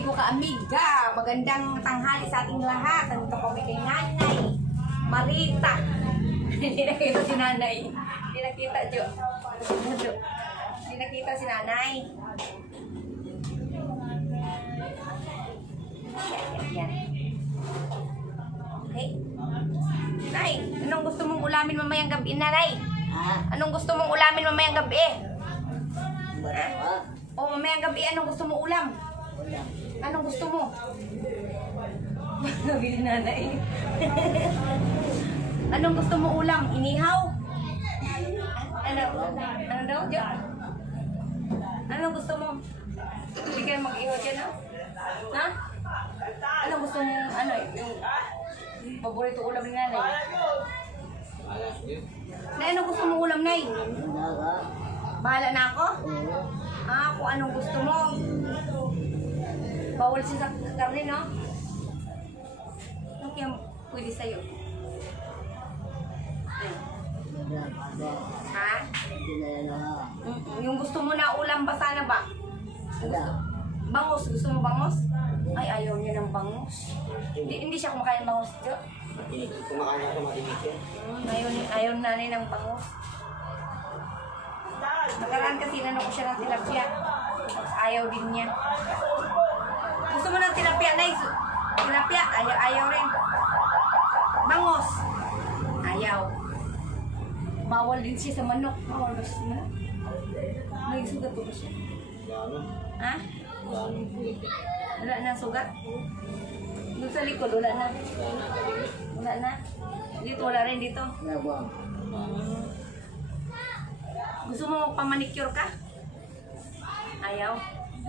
amigo ka amiga, magandang tanghali sa ating lahat. Nandito kami kay Nanay Marita. Hindi nakita si Nanay. Hindi nakita, Jo. Hindi nakita si Nanay. Yan. Okay. Nay, anong gusto mong ulamin mamayang gabi, Nanay? Ha? Anong gusto mong ulamin mamayang gabi? Barawa. O mamayang gabi, anong gusto mong ulam? Ulam. Anong gusto mo? Gabi ni Nanay. Anong gusto mo ulam? Inihaw? Ano? Ano daw? Jo? Anong gusto mo? Hindi kayo mag-ihaw dyan, ha? Ha? Anong gusto mo? Ano? Yung paborito ulam ni Nanay? Nay, anong gusto mo ulam, Nay? Naga. Bahala na ako? Oo. Ah, kung anong gusto mo. Bawal siya sa karne, no? Okay, pwede sa'yo. Naga. Ha? Hindi na yan ha. Yung gusto mo na ulam ba sana ba? Wala. Bangus. Gusto mo bangus? Ay, ayaw niya ng bangus. Hindi siya kumakain ng bangus, Jo. Kumakain ako matinig yun. Ayaw nanay ng bangus. Nakaraan kasi inano ko siya ng tilapia. Tapos ayaw din niya. Gusto mo ng tilapia, Nay? Tilapia, ayaw rin. Bangus. Ayaw. Bawal din siya sa manok. Bawal ba siya sa manok? May sugat po ba siya? Gano'n. Ha? Gano'n po ito. Wala na sugat? Doon sa likod, wala na. Gano'n galing. Wala na. Dito, wala rin dito. Nabang. Gusto mo pa-manicure ka? Ayaw.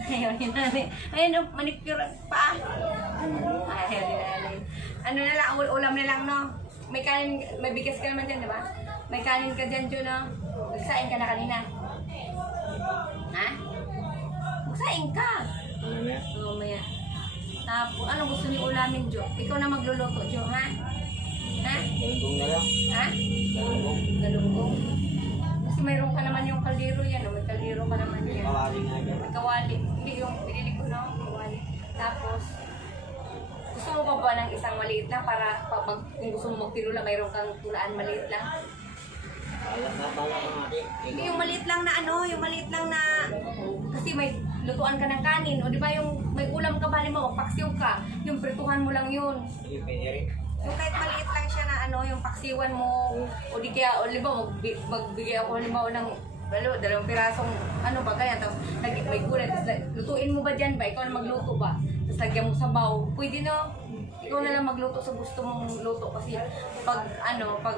Ayaw ni nanay. Ayun, manicure pa. Ayaw ni nanay. Ano na lang, ulam na lang, no? May kanin, may bigas ka naman dyan, di ba? May kanin ka dyan, Jo, no? Magsaing ka na kanina. Ha? Magsaing ka. Ano na? Mamaya. Tapos, ano gusto niyo ulamin, Jo? Ikaw na magluluto, Jo, ha? Ha? Galunggong na lang. Ha? Galunggong. Galunggong. Kasi mayroon ka naman yung kaldero yan, o may kaldero ka naman yan. Kawali nga dyan. May kawali. Hindi yung pinili ko na kawali. Tapos, gusto mo pa ba ng isang maliit lang para kung gusto mo magtinula, mayroon kang tulaan maliit lang? Alam na pala mga adik. Hindi yung maliit lang na ano, yung maliit lang na kasi may lutuan ka ng kanin, o di ba yung may ulam ka bali mo, paksiw ka, yung prituhan mo lang yun. Hindi pwede rin. Yung kahit maliit lang siya na ano, yung paksiwan mo, o di kaya, o di ba, magbigay ako halimbawa ng dalawang pirasong ano ba, ganyan, tapos may gulay, tapos lutuin mo ba dyan ba? Ikaw na magluto ba? Tapos lagyan mo sabaw, pwede no? Ikaw na lang magluto sa gusto mong luto kasi pag ano, pag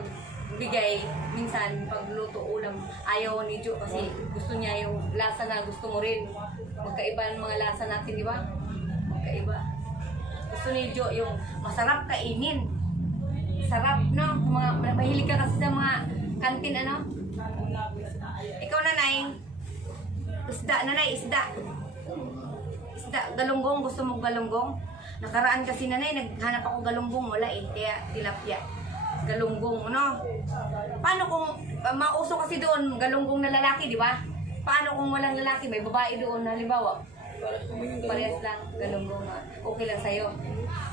bigay, minsan pag luto ulam, ayaw ni Jo kasi gusto niya yung lasa na gusto mo rin. Magkaiba ang mga lasa natin, di ba? Magkaiba. Gusto ni Jo yung masarap kainin. Sarap, no? Mahilig ka kasi sa mga kantin, ano? Ikaw, Nanay. Isda, Nanay, isda. Isda, galunggong. Gusto mo galunggong? Nakaraan kasi, Nanay, naghanap ako galunggong. Wala eh, kaya tilapia. Galunggong, no? Paano kung, mauso kasi doon, galunggong na lalaki, di ba? Paano kung walang lalaki, may babae doon, halimbawa? Para sa mga yung Parehas lang, galunggong. Okay lang sa'yo.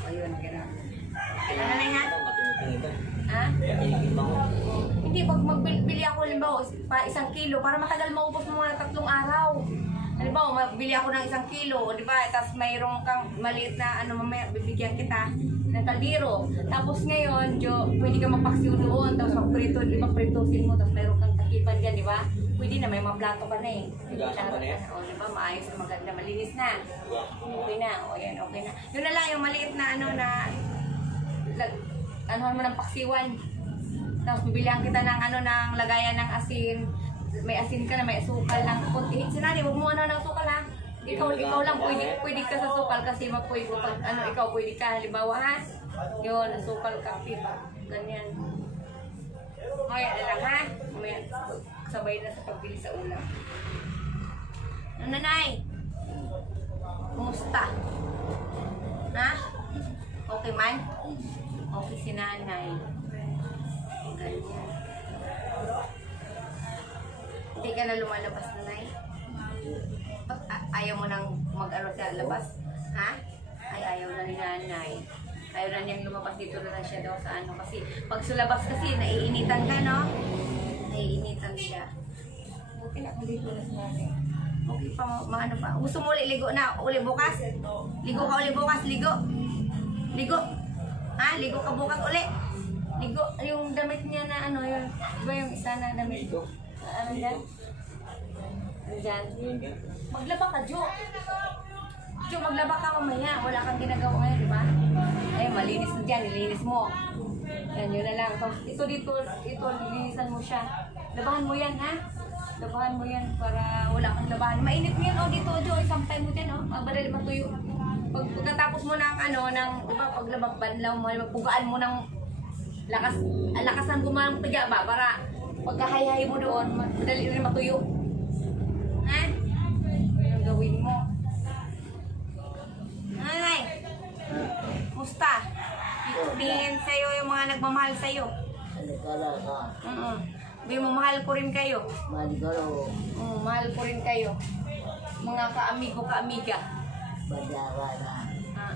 Ayun, gano'n. Ano, Nanay, ha? Matinig ka. Ha? Matinig ba ko? Hindi, pag magbili ako, halimbawa, pa 1 kilo, para matagal maubos mo mga 3 araw. Halimbawa, magbili ako ng 1 kilo, di ba? Tapos mayroong kang maliit na, ano, mamaya, bibigyan kita ng kaldero. Tapos ngayon, Jo, pwede ka mapaksiw doon, tapos magprito, ipapritosin mo, tapos mayroong kang takipan dyan, di ba? Pwede na, may mga plato ka na eh. Higasan ka na yan? O, di ba? Maayos na maganda, malinis na. Okay na, o yan, okay na. Yun na lang, yung maliit na, ano, na, anuhan mo ng paksiwan. Tapos bibilihan kita ng ano, ng lagayan ng asin. May asin ka na, may asukal lang. Sinani, huwag mo ano ng asukal, ha? Ikaw lang pwede ka sa sukal kasi mapwede pag ano, ikaw pwede ka, halimbawa, ha? Yun, asukal ka, diba? Ganyan. Kaya na lang, ha? Mamaya, sabay na sa pagbili sa ulam. Ano, Nanay? Kumusta? Ha? Okay man? Okay si Nanay. Ganyan. Hindi ka na lumalabas, Nanay? Ayaw mo nang mag-ano sa labas? Ha? Ay, ayaw na ni nanay. Ayaw na niyang lumabas dito na lang siya daw sa ano. Kasi pag sulabas kasi, naiinitan ka, no? Naiinitan siya. Okay na kung dito na sa nanay. Okay pa, maano pa. Gusto mo ulit ligo na? Uli bukas? Ligo ka uli bukas? Ligo? Ligo? Ha? Ligo ka bukas uli? Ligo? Yung damit niya na ano, yun. Diba yung isa na damit? Ito. Ano dyan? Ano dyan? Ngayon ka. Maglaba ka, Jo. Jo, maglaba ka mamaya. Wala kang ginagawa ngayon, di ba? Ay, malinis na dyan. Nilinis mo. Yan, yun na lang. Tapos, ito dito, linisan mo siya. Labahan mo yan, ha? Labahan mo yan para wala kang labahan. Mainit mo yan, oh, dito, Jo. Isampay mo dyan, oh. Magbadali matuyo. Pagkatapos mo ng, ano, ng, di ba, paglabag, banlaw mo, magpugaan mo ng lakasan mo ng piga ba? Para pagkahay-hay mo doon, madali rin matuyo. Ha? Anong gawin mo? Nanay, musta? Tingin sa'yo yung mga nagmamahal sa'yo. Ano ka lang ha? May mamahal ko rin kayo. Maligaro. Mahal ko rin kayo. Mga ka-amigo, ka-amiga. Badyaga na.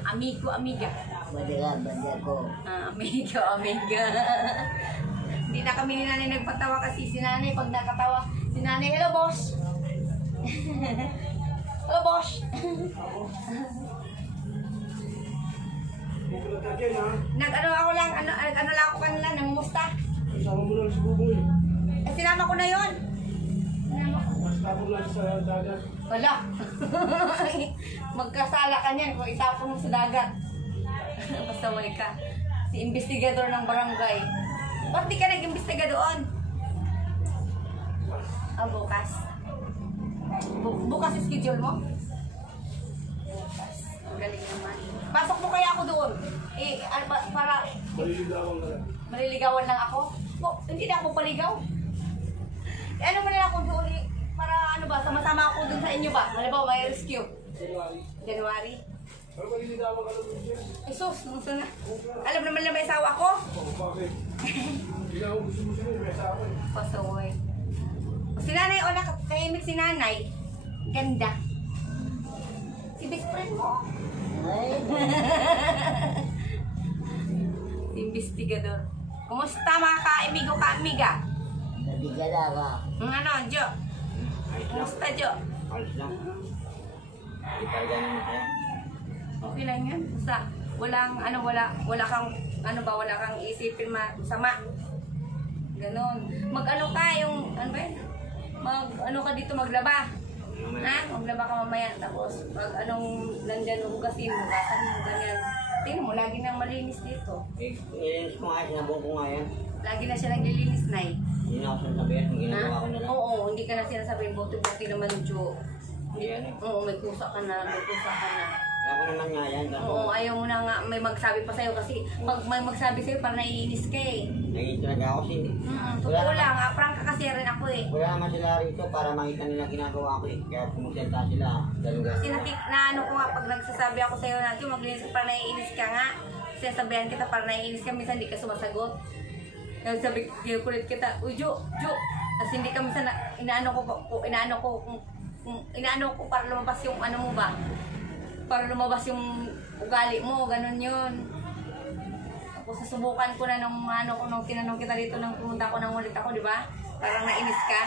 Amigo, amiga. Badya ko. Amigo, amiga. Hindi na kami ni nanay nagpatawa kasi si nanay pag nakatawa, si nanay, hello boss! Hello boss! Nag-ano ako lang, ano lang ako kanila, namumusta. Kasama mo lang si Buboy. Sinama ko na yon. Sinama ko. Mas tapos lang sa dagat. Wala. Magkasala ka niyan kung itapon mo sa dagat. Pasaway ka. Si investigador ng barangay. Ba't di ka nag-imbestiga doon? Bukas. Bukas schedule mo? Bukas. Ang galing naman. Pasok mo kaya ako doon. Para Maliligawan ka lang. maliligawan lang ako. Hindi na ako paligaw. Ano ba na ako doon para ano ba, sama-sama ako doon sa inyo ba? Halimbawa may rescue. January. Pero maliligawan ka lang din. Jesus, nung na. Alam naman na may asawa ko. Oo, bakit? Hindi na ako gusto mo sa'yo. May asawa eh. Pasaway. Si nanay, o nakahimik si nanay. Ganda. Si best friend mo. Ay, Si investigador. Kumusta mga ka-amigo, ka-amiga? nabigala ka. Ano, Jo? Ayos lang. Kumusta, Jo? Ayos lang. Hindi pa ganun na kaya. Okay lang yan. Basta, wala kang isipin masama. Ganon. Mag-ano ka, yung, ano ba yun? Mag-ano ka dito, maglaba. Ha? Maglaba ka mamaya. Tapos, nandyan, hugasin mo, ganyan. Tingnan mo, lagi nang malinis dito. Eh, nilinis ko nga, sinabong ko nga yan. Lagi na siya naglilinis, Nay. Hindi na ako sinasabihan, yung ginagawa ko na lang. Oo, hindi ka na sinasabihin, buti-buti naman, Jo. Hindi yan eh. Oo, may kusa ka na. Ako naman nga yan. Oo, ayaw mo na nga may magsabi pa sa'yo kasi pag may magsabi sa'yo, parang naiinis ka eh. Naging talaga ako kasi. Totoo lang, prank ka kasi rin ako eh. Wala naman sila rito para makita nila ginagawa ko eh. Kaya pumusenta sila. Dalawa. Sinatik na ano ko nga, pag nagsasabi ako sa'yo na, Jo, maglinis parang naiinis ka nga. Sinasabihan kita, parang naiinis ka, minsan hindi ka sumasagot. Sabi, kulit kita, uy, Jo. Tapos hindi ka minsan, inaano ko para lumabas yung ano mo ba? Para lumabas yung ugali mo, ganun yun. Tapos susubukan ko na nung tinanong kita dito nung pumunta ko nang ulit ako, di ba? Parang nainis ka.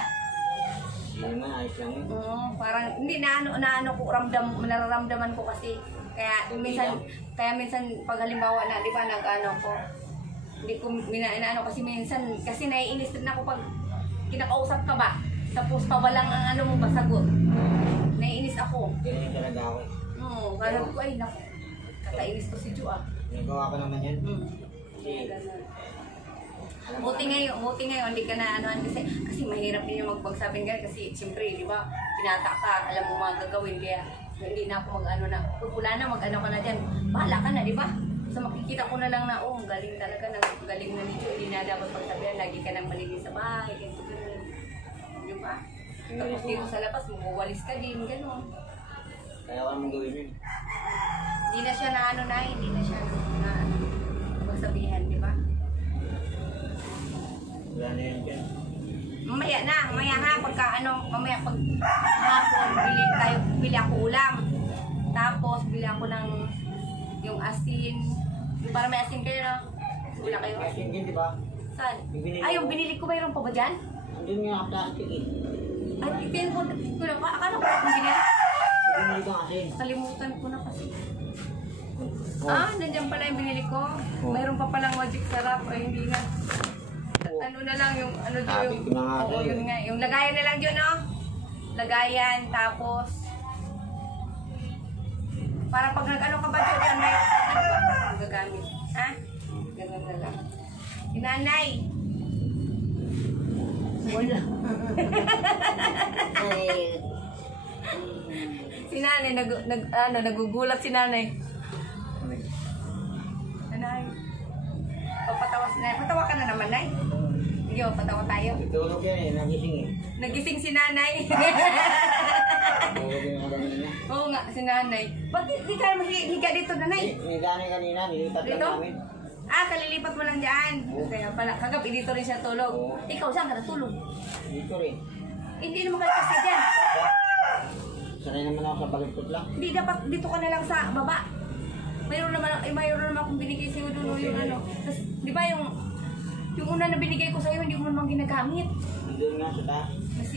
Hindi naman, ayos lang yun. Oo, parang hindi nararamdaman ko kasi. Kaya minsan pag halimbawa na, di ba, hindi ko inaano kasi minsan, kasi naiinis din ako pag kinakausap ka ba? Tapos pabalang ang ano mo ba, sagot. Naiinis ako. Ganyan talaga ako eh. Oo, ganun ko ay naku. Kakainis ko si Jo ah. Ginagawa ko naman yan. Kaya ganun. Buti ngayon, hindi ka na ano kasi mahirap din yung magpagsabi nga kasi siyempre, di ba, pinata ka, alam mo mga gagawin kaya hindi na ako mag-ano na, wala na mag-ano ka na dyan, bahala ka na, di ba? So makikita ko na lang na, galing talaga, galing na ni Jo, hindi na dapat pagsabihan, lagi ka nang malinis sa bahay, ganito, ganun. Di ba? Tapos dito sa labas, magwawalis ka din, ganun. Kaya wala mong gawin yun. Hindi na siya hindi na siya magsabihan, di ba? Wala na yan dyan. Mamaya ha, mamaya pag hapon, bili ako ulam. Tapos, bili ako ng yung asin. Yung para may asin kayo, no? Wala kayo Kasi asin. din, di ba? Saan? Yung binili Ay, yung ko. binili ko, mayroon pa ba dyan? Andun nga plastic eh. Ay, itin ko. Akala ko kung binili. Yung binili ko asin. Kalimutan ko na kasi. Oh. Ah, nandiyan pala yung binili ko. Mayroon pa palang magic sarap. Ay, hindi na. Oh. Ano na lang yung, ano doon Sabi yung, ko na nga oo, sa'yo. yun nga. Yung lagayan na lang dyan, no? Lagayan, tapos, para pag nag-ano ka ba dyan, yan, may, ano ba, magagamit. Ha? Ganun na lang. Si nanay. Wala. Ay, Si nanay, nagugulat si nanay. Nanay. Papatawa si nanay. Patawa ka na naman, nay. Hindi, patawa tayo. Tulog yan eh, nagising eh. Nagising si nanay. Tulog yung kanina. Oo nga, si nanay. Bakit di ka mahiga dito, nanay? Nilagay kanina, nilipat lang Dito? namin. Ah, kalilipat mo lang dyan. Kaya pala, kagabi dito rin siya tulog. Oo. Ikaw, saan ka natulog? Dito rin. Hindi naman kayo kasi dyan. Sanay naman ako sa balagtot lang. Hindi dapat dito ka na lang sa baba. Mayroon naman akong binigay sa'yo doon yung ano. Tapos, di ba yung una na binigay ko sa'yo, hindi mo naman ginagamit. Doon nga sa taas.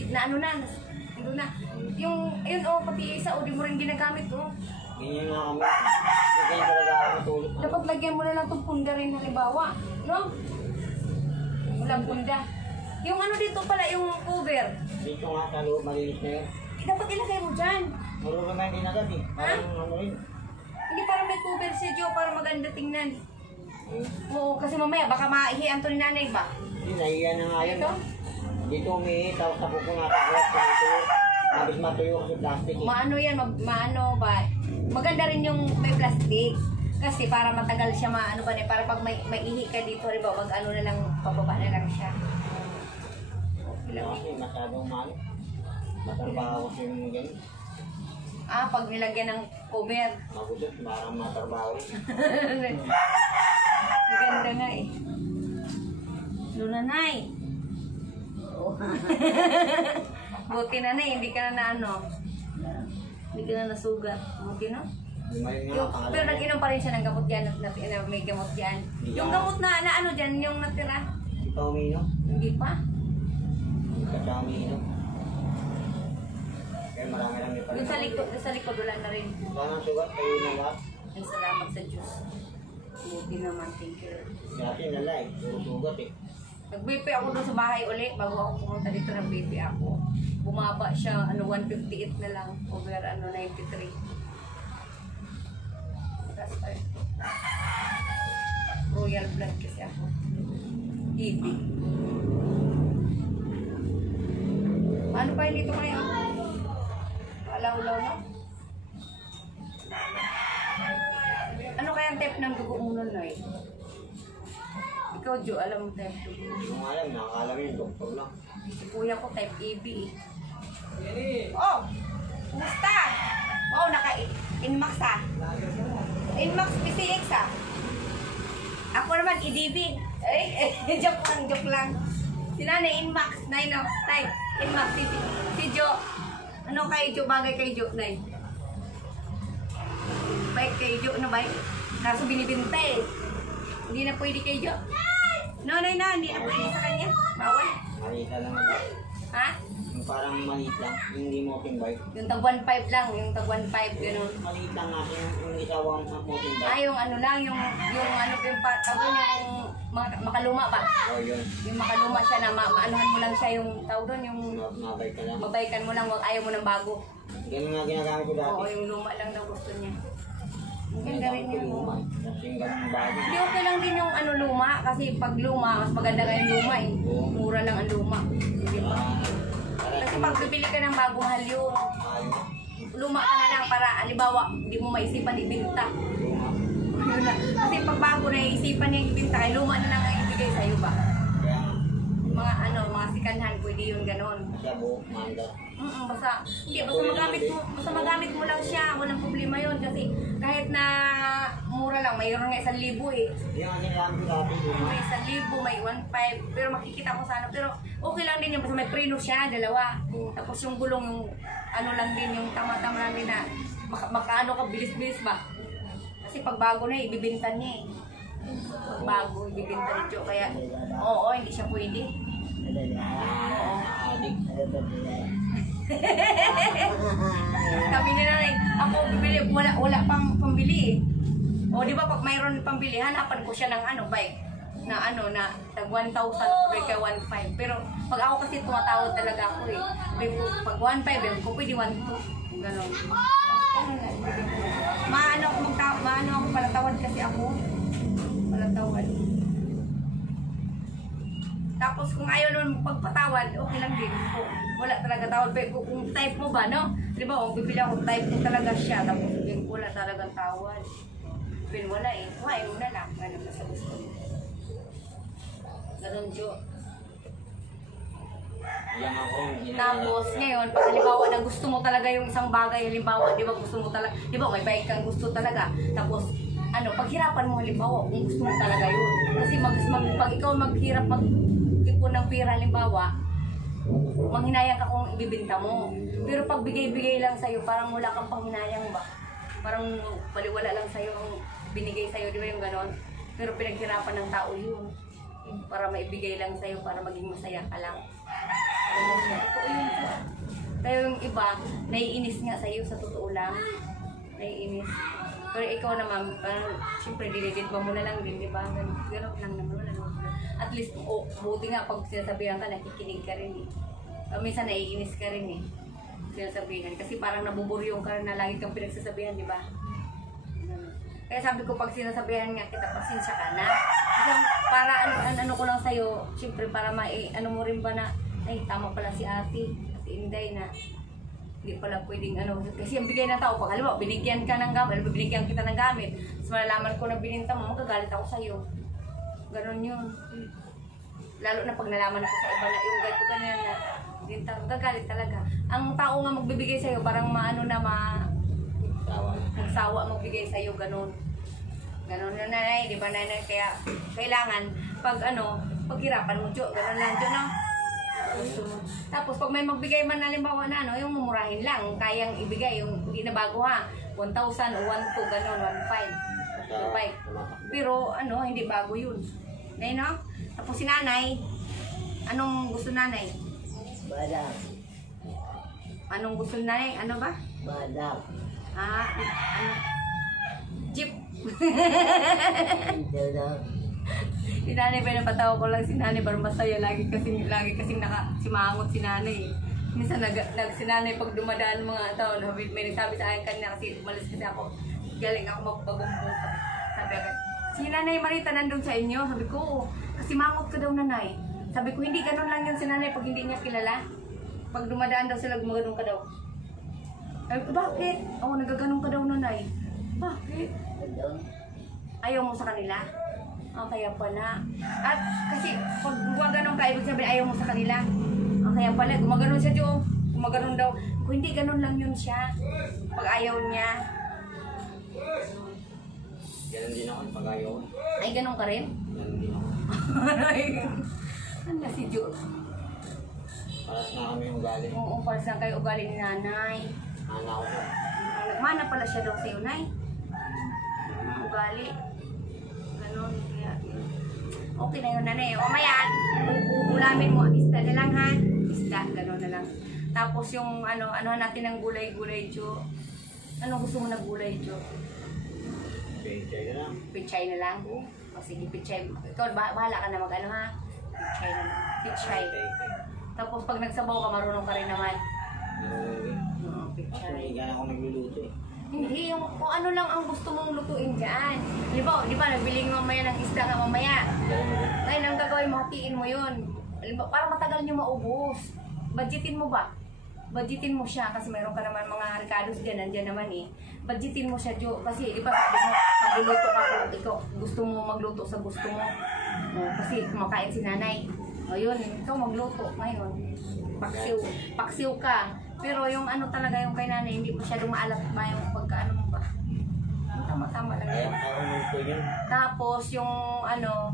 Na ano na, nandun na. Yung, ayun oh, pati isa, oh, di mo rin ginagamit, oh. Ganyan nga kami. Ganyan talaga ako matulog. Dapat lagyan mo na lang itong punda rin, halimbawa. No? Walang punda. Yung ano dito pala, yung cover. Dito nga sa loob, malinis na yun. Dapat ilagay mo dyan. Marunong din agad eh. Parang ano rin. Hindi para may cover si Joe, para maganda tingnan. Eh, Oo, kasi mamaya baka maihiyan to ni nanay ba? Hindi, nahiya na nga yun. Ito? Dito umihi, tapos sa buko natakot. Dito, mabis matuyo kasi plastic eh. Maano yan, maano ba? Maganda rin yung may plastic. Kasi para matagal siya maano ba, para pag may ihi ka dito, halimbawa mag-ano na lang, pababa na lang siya. Okay lang. Kasi masyadong mahal. Matrabaho kasi yung ganyan. Ah, pag nilagyan ng cover. Magudot, parang matrabaho rin. Maganda nga eh. Lunanay. Buti na na, hindi ka na ano. Hindi ka na nasugat. Buti no? Lumayo nga Yung, ang pangalan pero niya. nag-inom pa rin siya ng gamot yan. May gamot yan. Yung gamot na ano dyan, yung natira. Hindi pa umiinom. Hindi pa. Hindi pa siya umiinom. Kaya marami lang yung Yung sa likod wala na rin. Wala nang sugat, kayo na lahat. Ay, salamat sa Diyos. Buti naman, thank you. Dati nala eh, puro sugat eh. Nag-BP ako doon sa bahay uli bago ako pumunta dito ng BP ako. Bumaba siya, 158 na lang over 93. Tapos, royal blood kasi ako. Hibi. Ano pa yun dito ngayon? Alaw-law na? Ano kayang type ng dugo mo nun, Noy? Ikaw, Jo, alam mo type dugo mo. Hindi ko nga alam, nakakaalam yun, doktor lang. Si kuya ko type AB eh. Oh! Kumusta? Wow, naka-inmax ah. Inmax PCX ah. Ako naman, EDB. Joke lang. Si Nanay, Inmax. Nay, no? Tay, Inmax. Si Jo. Ano kay Jo? Bagay kay Jo, Nay. Bike kay Jo, ano bike? Kaso binibinta eh. Hindi na pwede kay Jo. No, Nay, na. Hindi na pwede sa kanya. Bawal. Malita lang ako. Ha? Yung parang maliit lang, yung hindi mountain bike. Yung tag 1.5 lang. Yung tag 1.5, gano'n. Maliit lang nga, yung isawang mountain bike. Ah, yung ano lang, yung ano yung tawag yung makaluma ba? Oh, yun. Yung makaluma siya na maanuhan mo lang siya yung tawag doon, yung Mabike ka lang. mabaikan mo lang, wag ayaw mo ng bago. Ganun nga ginagamit ko dati. Oo, yung luma lang daw gusto niya. Ang ganda rin Ginagamit ko yun. luma eh. Kasi yung ganun bago. Hindi okay lang din yung ano luma, kasi pag luma, mas maganda ka yung luma eh. Mura lang ang luma. Hindi ba? Kasi pag bibili ka ng bago, mahal yun. Luma ka na lang para, alibawa, hindi mo maisipan ibinta. Yun na. Kasi pag bago na iisipan niyang ibinta, kay luma na lang ang ibigay sa'yo ba? Mga ano, mga sikanhan, pwede yun ganon. Siya buhok, manda. Basta magamit mo lang siya, walang problema yun. Kasi kahit na mura lang, mayroon nga 1,000 eh. Yung nga ginagamit ko dati, luma. May 1,000, may 1,500, pero makikita mo sana. Pero Okay lang din yung basta may preno siya, dalawa. Tapos yung gulong, yung ano lang din, yung tama-tama lang din na makaano ka, bilis-bilis ba? Kasi pag bago na, ibibintan niya eh. Pag bago, ibibintan ni Jo. Kaya, oo, hindi siya pwede. Oo. Adik. Sabi niya na rin, ako bibili, wala pang pambili eh. O di ba pag mayroon pambili, hanapan ko siya ng ano, bike. Na ano, na tag 1,000 kaya 1,500. Pero pag ako kasi tumatawad talaga ako eh. Pag 1,500, ko pwede 1,200. Ganon. Maano ako palatawad kasi ako. Palatawad. Tapos kung ayaw nun pagpatawad, okay lang din. Wala talaga tawad. Pero kung type mo ba, no? Di ba, kung bibili ako, type mo talaga siya. Tapos sabihin ko, wala talagang tawad. Sabihin wala eh. Kuhain mo na lang. Ano na sa gusto mo. Ganon, Jo. Yan ako. Tapos ngayon, pag halimbawa na gusto mo talaga yung isang bagay, halimbawa, di ba gusto mo talaga, di ba may bike kang gusto talaga. Tapos, ano, paghirapan mo halimbawa kung gusto mo talaga yun. Kasi pag ikaw maghirap mag-ipon ng pera halimbawa, manghinayang ka kung ibibinta mo. Pero pag bigay-bigay lang sa'yo, parang wala kang panghinayang ba? Parang baliwala lang sa'yo ang binigay sa'yo, di ba yung ganon? Pero pinaghirapan ng tao yun. Para maibigay lang sa'yo, para maging masaya ka lang. Kaya yung iba, naiinis nga sa'yo sa totoo lang. Naiinis. Pero ikaw naman, siyempre dinidid mo na lang din, di ba? Ganun lang naman, wala naman. At least, buti nga pag sinasabihan ka, nakikinig ka rin eh. Minsan naiinis ka rin eh. Sinasabihan. Kasi parang nabuburyong ka rin na lagi kang pinagsasabihan, di ba? Kaya sabi ko, pag sinasabihan nga kita, pasensya ka na. Kasi para ano ko lang sa'yo, siyempre para ano mo rin ba na, ay tama pala si ate, si Inday na hindi pala pwedeng ano. Kasi ang bigay ng tao, pag halimbawa, binigyan ka ng gamit, binigyan kita ng gamit, tapos malalaman ko na bininta mo, magagalit ako sa'yo. Ganon yun. Lalo na pag nalaman ko sa iba na yung guide ko ganyan na bininta, magagalit talaga. Ang tao nga magbibigay sa'yo, parang maano na magsawa magbigay sa'yo, ganun. Ganun yun, nanay, di ba nanay? Kaya kailangan, pag ano, paghirapan mo, Jo, ganun lang, Jo, no? Tapos pag may magbigay man halimbawa na ano, yung mumurahin lang, kayang ibigay, yung hindi na bago ha, 1,000 o 1,200, ganun, 1,500. Pero ano, hindi bago yun. Nay, no? Tapos si nanay, anong gusto nanay? Badak. Anong gusto nanay? Ano ba? Badak. Ano? Jeep. Badak. Si nanay ba napatawa ko lang si nanay, parang masaya lagi kasi simangot si nanay. Minsan si nanay pag dumadaan mga tao, may nagsabi sa akin kanina kasi umalis kasi ako. Galing ako magpagumputa. Sabi agad, si nanay Marita nandun sa inyo? Sabi ko, oo. Kasi mangot ka daw nanay. Sabi ko, hindi ganun lang yun si nanay pag hindi niya kilala. Pag dumadaan daw sila, gumaganon ka daw. Sabi ko, bakit? Oo, nagaganon ka daw nanay. Bakit? Ayaw mo sa kanila? Kaya pala. At kasi pag gumaganon ka, ibig sabihin ayaw mo sa kanila. Kaya pala, gumaganon siya, Jo. Gumaganon daw. Kung hindi, ganon lang yun siya. Pag ayaw niya. Ganon din ako pag ayaw. Ay, ganon ka rin? Ganon din ako. Ano na si Jo? Paras na kami yung galing. Oo, para saan kayo ugali ni nanay. Anak ko. Nagmana pala siya daw sa'yo, nay. Ugali. Ganon. Kaya, okay na yun, nanay. O maya, ulamin mo, isda na lang ha. Isda, ganon na lang. Tapos yung ano natin ng gulay-gulay, Jo. Ano gusto mo na gulay, Jo? Pichay na lang. Pichay na lang? Oo. O sige, pichay. Ikaw, bahala ka na mag-ano ha? Pichay na lang. Pichay. Tapos pag nagsabaw ka, marunong ka rin naman. Oo, Kasi pichay. may gana ako nagluluto eh. Hindi, yung kung ano lang ang gusto mong lutuin dyan. Di ba, nabili mo mamaya ng isda ka mamaya. Ngayon, ang gagawin mo, hatiin mo yun. Para matagal nyo maubos. Budgetin mo ba? Budgetin mo siya kasi mayroon ka naman mga recados dyan, nandyan naman eh. Budgetin mo siya, Jo. Kasi, di ba, sabi mo, magluluto ka kung ikaw gusto mo magluto sa gusto mo. Kasi kumakain si nanay. O yun, ikaw magluto ngayon. Paksiw ka. Pero yung ano talaga yung kay nanay, hindi mo siya dumaalat ba yung pagkaano mo ba? Tama-tama lang yun. Ako yun. Tapos yung ano,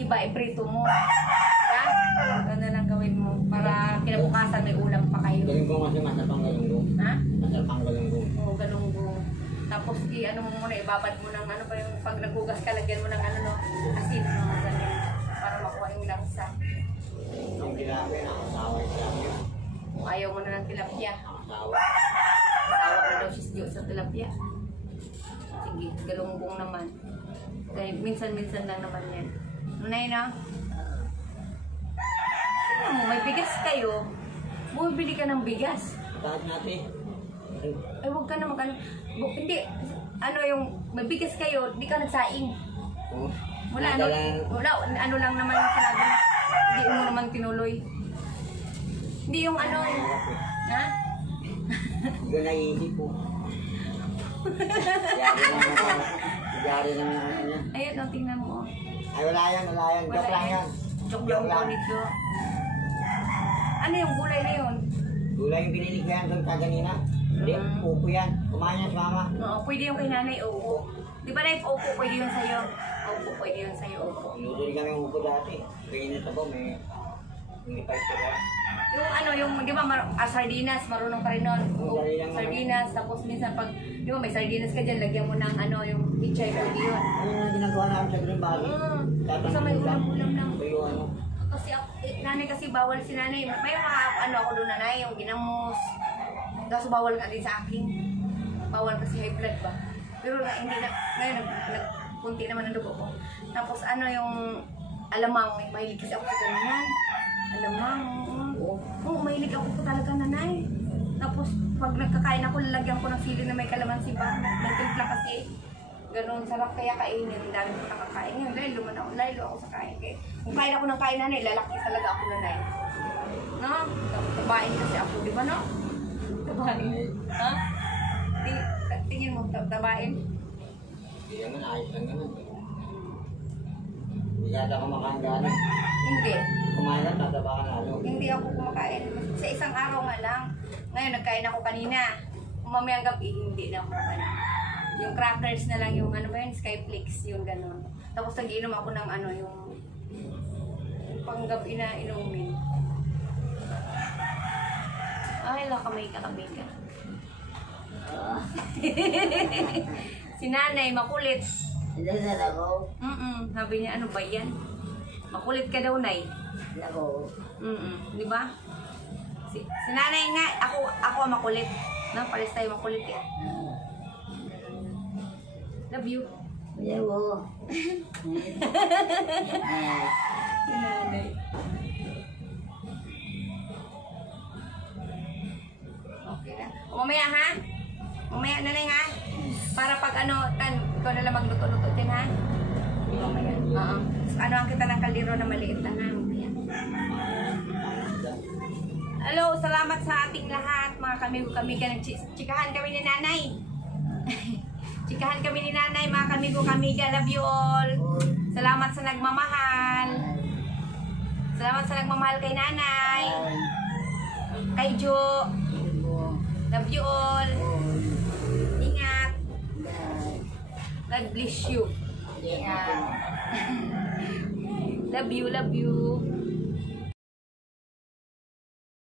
iba, iprito mo. Ha? Ano na lang gawin mo para kinabukasan may ulam pa kayo. Galunggong kasi masarapang galunggong. Ha? Masarapang galunggong. Oo, galunggong. Tapos ano mo muna, ibabad mo ng ano ba yung pag nagugas ka, lagyan mo ng ano no, asin no, ganyan, para makuha yung lansa. Yung tilapia, nakasawa yung tilapia. Kung ayaw mo na ng tilapia, Nakasawa. tawa na daw siya sa tilapia. Sige, galunggong naman. Kaya minsan-minsan lang naman yan. Nanay na? Tingnan mo, may bigas kayo. Bumibili ka ng bigas. Bakit natin? Ay, huwag ka na hindi, ano yung, may bigas kayo, di ka nagsaing. Oh. Wala, ano lang naman yung sinabi mo. Hindi mo naman tinuloy. Hindi yung ano, ha? Hindi ko naiisip po. Yari lang yung ano niya. Ayun, oh, tingnan mo. Ay, wala yan. Joke lang yan. Joke lang po nito. Ano yung gulay na yun? Gulay yung pinilig ko yan doon kaganina. Hindi, upo yan. Kumain yan sa mama. Oo, pwede yung kay nanay, upo. Di ba na yung upo, pwede yun sa'yo? Upo, pwede yun sa'yo, upo. Nuduli kami upo dati. Tingin ito po, may hindi pa ito ba? Yung ano, yung, di ba, sardinas, marunong ka rin nun. Oo, dali lang naman. Sardinas, tapos minsan pag, di ba, may sardinas ka dyan, lagyan mo ng ano, yung pichay, pwede yun. Ano yung ginagawa namin sa Green Valley? Basta may ulam-ulam lang. Ito yung ano. Kasi ako, nanay kasi bawal si nanay. May mga ano ako doon nanay, yung ginamos. Kaso bawal nga din sa akin. Bawal kasi high blood ba. Pero hindi na, ngayon nagpunti naman ang dugo ko. Tapos ano yung alamang, may mahilig kasi ako sa ganyan. Alamang, oo, mahilig ako po talaga nanay. Tapos pag nagkakain ako, lalagyan ko ng sili na may kalamansi ba. Nagtimpla kasi. Ganun, sarap kaya kainin. Ang dami ko nakakain. Ngayon, lalo ako sa kain. Kaya, kung kain ako ng kain nanay, lalaki talaga ako nanay. No? Tabain kasi ako, di ba no? Tabain. Ha? Tingin mo, tabain? Hindi naman, ayos lang naman. Hindi ka ata kumakain gano'n. Hindi. Kumain lang, tataba ka lalo. Hindi ako kumakain. Sa isang araw nga lang. Ngayon, nagkain ako kanina. Mamayang gabi, hindi na ako kumakain. Yung crackers na lang, yung ano ba yun, Skyflakes, yung gano'n. Tapos nag-inom ako ng ano, yung panggabi na inumin. Ay, kamay ka. Si nanay, makulit. Nasaan ako? Sabi niya, ano ba yan? Makulit ka daw, nay. Ako. Di ba? Si nanay nga, ako ang makulit. No, pares tayo makulit eh. Love you. Ayaw. Si nanay. Okay na. Mamaya ha? Mamaya nanay ha? Para pag ano, ikaw na lang magluto-luto din ha? Mamaya. Oo. Ano ang kita ng kaldero na maliit lang ha? Mamaya. Hello, salamat sa ating lahat. Mga kamigo-kamiga. Chikahan kami ni nanay. Chikahan kami ni nanay, mga kamigo-kamiga. Love you all. Salamat sa nagmamahal. Salamat sa nagmamahal kay nanay. Kay Jo. Love you all. Ingat. God bless you. Love you, love you.